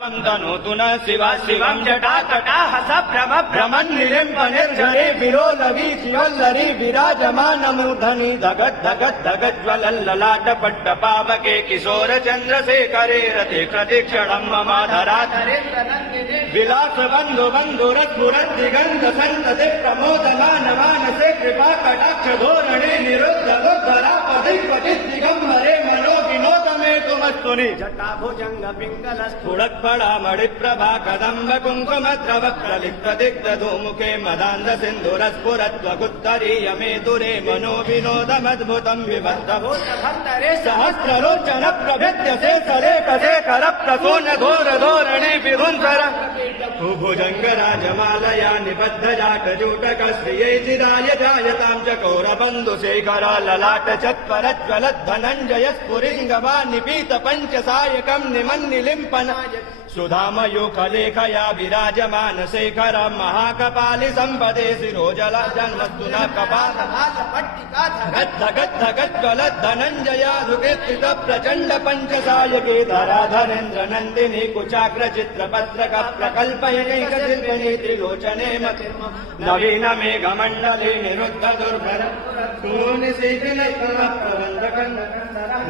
तनोतु न शिव शिवं जटाकटाः सभ्रम भ्रमन्निलिम्ब निर्झरे विरोलवीचिवल्लरी विराजमानमूर्धनि धगत् धगत् धगज्ज्वलल्ललाटपट्ट पावके किशोर चन्द्रशेखरे रते प्रतीक्षणं ममाधराधरे विलास बन्धु बन्धुरस्फुरद्दिगन्ध सन्तते प्रमोदमान मानसे कृपा कटाक्ष धोरणे निरुद्ध दुर्धरापधिपति दिगम्बरे मनो विनोदमे तुमस्तुनि जटाभुजंग पिंगल स्फुरत्फलामणि प्रभा कदम्ब कुंकुम द्रव प्रलिप्त दिग्ध धूमुखे मदान्ध सिन्धुरस्फुरत्वगुत्तरीय मे दुरे मनो विनोदमद्भुतं विभक्त भूतभर्तरे सहस्रलोचन प्रभृत्य शेखरे कशेखर प्रसून घोर धोरणे विधुंसर भुजंग राजमालया निबद्ध जाटजूटक श्रिये चिराय जायतां चकोर बन्धु शेखर ललाट चत्वरज्वलत् धनञ्जय स्फुरिङ्गवा निपीत पञ्चसायकं निमन्निलिम्पनाय सुधामयूखलेखया विराजमान शेखर महाकपालि सम्पदे शिरोजला जन्मस्तु न कपालपट्टिका धगद्धगज्ज्वलत् धनञ्जयाधुकीर्तित प्रचण्ड पञ्चसायके धराधरेन्द्र नन्दिनी कुचाग्र चित्रपत्रक प्रकल्पयनैक शिल्पिनी त्रिलोचने मतिर्म नवीन मेघमण्डले निरुद्ध दुर्भर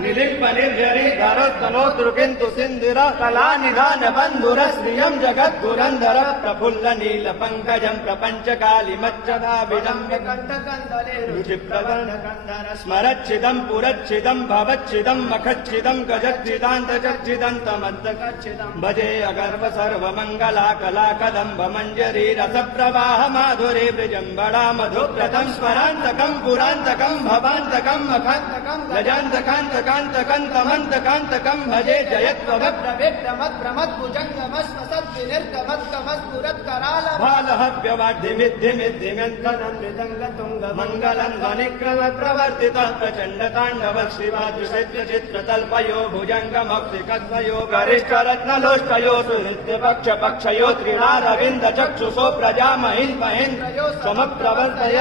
निलिम्ब निर्झरी धरोत्तनोतृ किन्तु सिन्दिर कला निधान बन्धुर श्रियं जगद्गुरन्धर प्रफुल्ल नील पङ्कजं प्रपञ्च कालिमच्चदा विडम्ब कण्ठकन्दले रुचिप्रवर्णकन्धर स्मरच्छिदं पुरच्छिदं भवच्छिदं मखच्छिदं गजच्छिदन्तचच्छिदन्तमद्दकच्छिदं भजे अगर्व सर्वमङ्गला कला कदम्ब मञ्जरी रसप्रवाह माधुरे वृजम्बडा मधुव्रतं स्मरान्तकं पुरान्तकं भवान्तकं मखान्तकं गजान्तकान्तकान्तकन्तमन्तकान्तकं भजे जयत्वभद्रविक्रमत्कमत्पुजङ्गमस्मसद्विनिर्गमत्कमस्फुरत्करालभालहव्यवाद्धिमिद्धिमिद्धिमेन्तनमृदङ्गतुङ्ग मङ्गलं ध्वनिक्रमप्रवर्तितः प्रचण्ड ताण्डवश्रीवादृशेत्रचित्रतल्पयो भुजङ्गमौक्तिकद्वयो गरिष्ठरत्नलोष्टयो सुहृद्यपक्षपक्षयो त्रिणारविन्द चक्षुषो प्रजामहिन् महेन्द्रयो समप्रवर्तय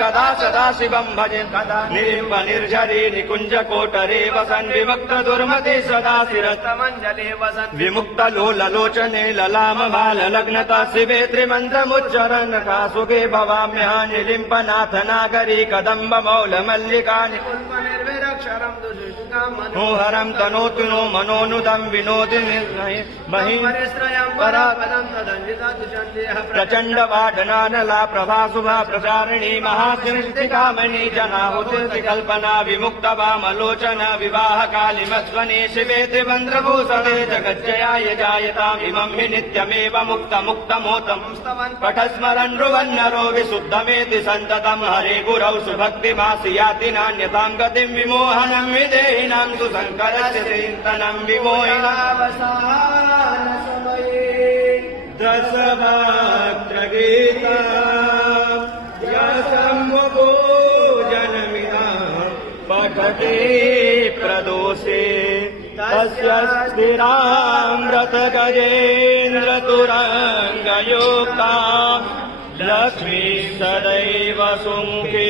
कदा सदा शिवं भजे कदा निलिम्ब निर्झरी निकुञ्ज कोटरे वसन् विमुक्त दुर्मते सदा शिरस्तमञ्जले वसन् विमुक्त लोललोचने ललाम बाल लग्नता शिवे त्रिमन्त्रमुच्चरन् कासुके भवाम्यः निलिम्पनाथ नागरी कदम्ब मौल मल्लिकानि पुष्पनिर्विरक्षरं दुषिकामनोहरं तनोतु नो मनोनुदं विनोदि महिश्रयं परापदं तदञ्जितदुषन्देह प्रचण्ड वाडनानला प्रभा शुभा प्रचारिणी महासृष्टिकामणि जनाहुति कल्पना विमुक्त वामलोचन विवाह कालिमस्वने शिवे त्रिमन्त्रभूषणे जगज्जयाय जायताम् इमं हि नित्यमेव मुक्त मुक्तमोतं स्तवन् पठस्मरन् रुवन्नरो विशुद्धमेति सन्ततं हरे गुरौ सुभक्तिमासि याति नान्यतां गतिं विमोहनं विदेहिनां सुशङ्करस्य चिन्तनं विमोहिनावसानसमये दशवाक्त्रगीता यशम्भुपूजनमिदं पठते प्रदोषे तस्य स्थिरामृतगजेन्द्रतुरङ्गयुक्ता लक्ष्मी सदैव सुमुखे